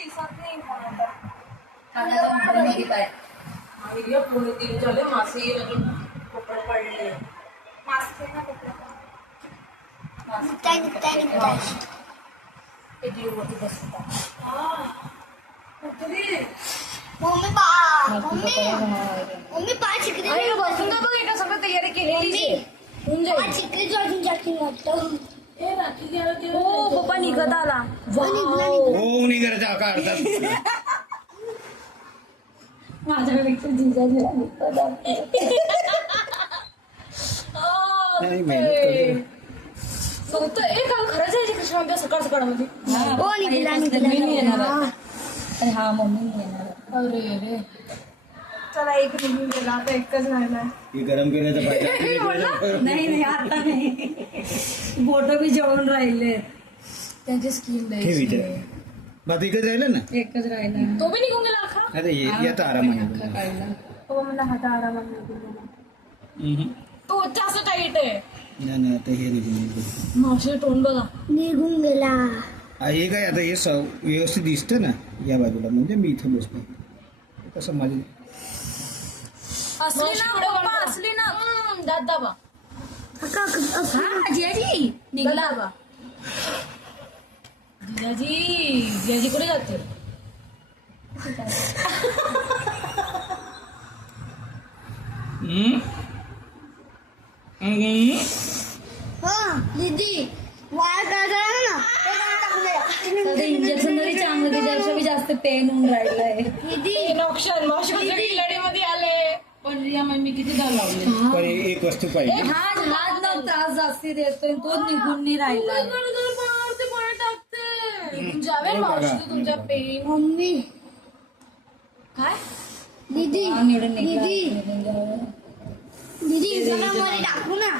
दिसत नाही पण आता. पूर्ण दिन झाले मासे अजून कपडे पडले. मास्क ना कपडे. मम्मी 5 चिकली बसून बघ एका सगळं तयारी केलेली होऊन जाईल. 5 चिकलीचं अजून जास्ती वाटतं. हो पप्पा निघत आला. हो निघायचा का अर्धा माझ्यापेक्षा जिजा जिला निघत नाही मेहनत करू. फक्त एक खरंच आहे कृष्ण आमच्या सकाळ सकाळमध्ये. हो निघाला मी येणार आहे. अरे हा मम्मी येणार. अरे रे चला एक निघून गेला आता एकच राहिला. ही गरम केल्याचं पाहिजे नाही आता नाही. बोट बी जळून राहिले. त्यांची स्किन हे विचार बात एकच राहिलं ना एकच राहिला. तो बी निघून गेला अखा. आता येतं आरामाने हो मला हात आरामात निघून गेला. हम्म. तो जास्त टाईट आहे. नाही नाही आता हे निघून गेलं. मावशी तोंड बघा. निघून गेला. हे काय आता हे व्यवस्थित दिसतं ना या बाजूला म्हणजे मी इथं बसतो कसं माझी असली ना पप्पा असली ना दात दाबा. जिजाजी निघाला दाबा. जिजाजी जिजाजी कुठे जाते. हो दीदी वाळ करायचा ना इंजेक्शन तरी चांगलं त्याच्यापेक्षा बी जास्त पेन होऊन राहिलंय. दीदी ऑप्शन मावशी लढीमध्ये आले. पण रिया मम्मी किती दाल लावले. पण एक वस्तू पाहिजे हात त्रास जास्ती देतोय तो निघून नाही राहिला. जावे मावशी तू तुमच्या पेन. मम्मी काय दीदी दीदी दीदी इंस्टाग्राम मध्ये टाकू ना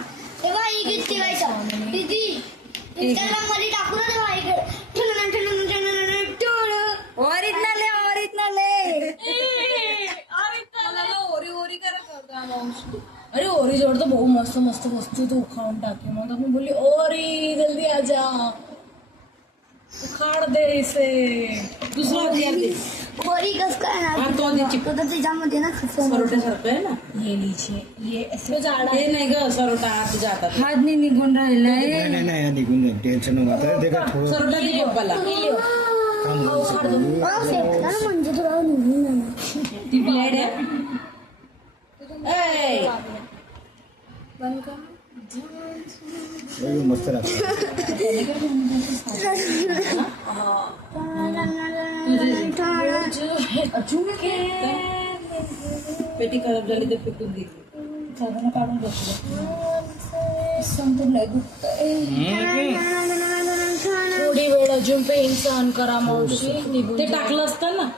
तेव्हा ही गीत ठेवायचं. दीदी इंस्टाग्राम मध्ये टाकू ना तेव्हा ही ओरिजिनल ओरी ओरी करत होता मावशी. अरे ओरी जोड़ तो बहुत मस्त मस्त वस्तू तो उखाड़ टाके मग मी बोली ओरी जल्दी आजा उखाड़ दे इसे. दुसरा हथियार दे. वरी कस काय ना तो दे चिकन. तर त्याच्यामध्ये ना सरोट्यासारखं आहे ना. ये लीजिए ये ऐसे जाड़ा हे नाही ग सरोटा तुझ्या हातात. हात नाही निघून राहिलाय. नाही नाही नाही निघून जाईल टेन्शन नको आता ते का थोडं सरोटा दे पप्पाला. म्हणजे तुला निघून जाणार. ती ब्लेड आहे. मस्त राहतं पेटी खराब झाली तर फेकून दिली. साधनं काढून बसलं. थोडी वेळ अजून पेन सहन करा मावशी. निघून ते टाकलं असतं ना.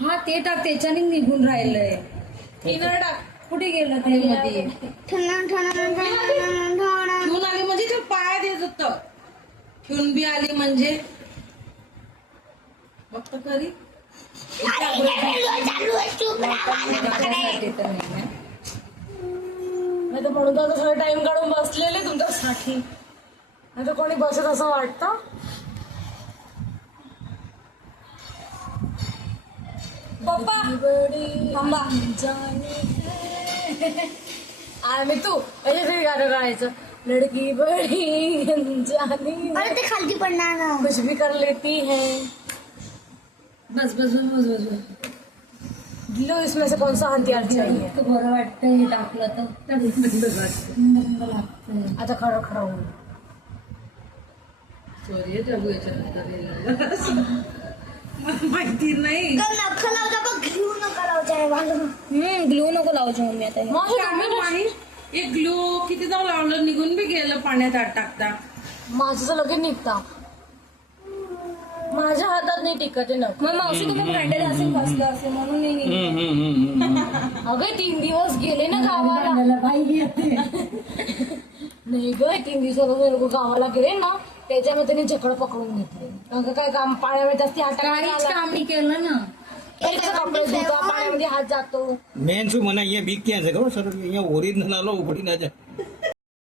हा ते टाक त्याच्याने निघून राहिलंय. इनर टाक. कुठे गेलं ते मध्ये. ठेवून आली म्हणजे ते पाय देत होत. ठेवून बी आली म्हणजे बघत खरी. नाही तर म्हणून तर सगळं टाइम काढून बसलेले तुमच्यासाठी. नाही तर कोणी बसत असं वाटतं. पप्पा थांबा. आम्ही तू याच्यासाठी गाणं गायचं. लडकी बडी जानी अरे ते खालती पडणार ना. कुछ भी कर लेती है. बस बस बस बस बस. लो इसमें से कौन सा हथियार चाहिए. इतकं बरं वाटतं हे टाकलं तर बंद लागतं. आता खरं खरं होईल. सॉरी जाऊ माहिती नाही. नख लावता बघ घेऊ नका लावता ग्लू नको लावतो मम्मी आता. एक ग्लू किती जाऊ लावलं निघून बी गेलं पाण्यात आत टाकता. माझं तर लगेच निघता. माझ्या हातात नाही टिकत आहे. मग मावशी तुम्ही ब्रँडेड असेल बसलं असेल म्हणून नाही. अगं 3 दिवस गेले ना गावाला. बाई येते. नाही ग 3 दिवसापासून लोक गावाला गेले ना त्याच्यामध्ये त्यांनी झकड पकडून घेतले. अगं काय काम पाण्यामध्ये जास्ती हात काहीच काम नाही केलं ना. कपडे धुता पाण्यामध्ये हात जातो. मेन શું મને અહીંયા બીક ક્યાં છે ખબર સર અહીંયા ઓરિજિનલ આલો ઉપડી ના જાય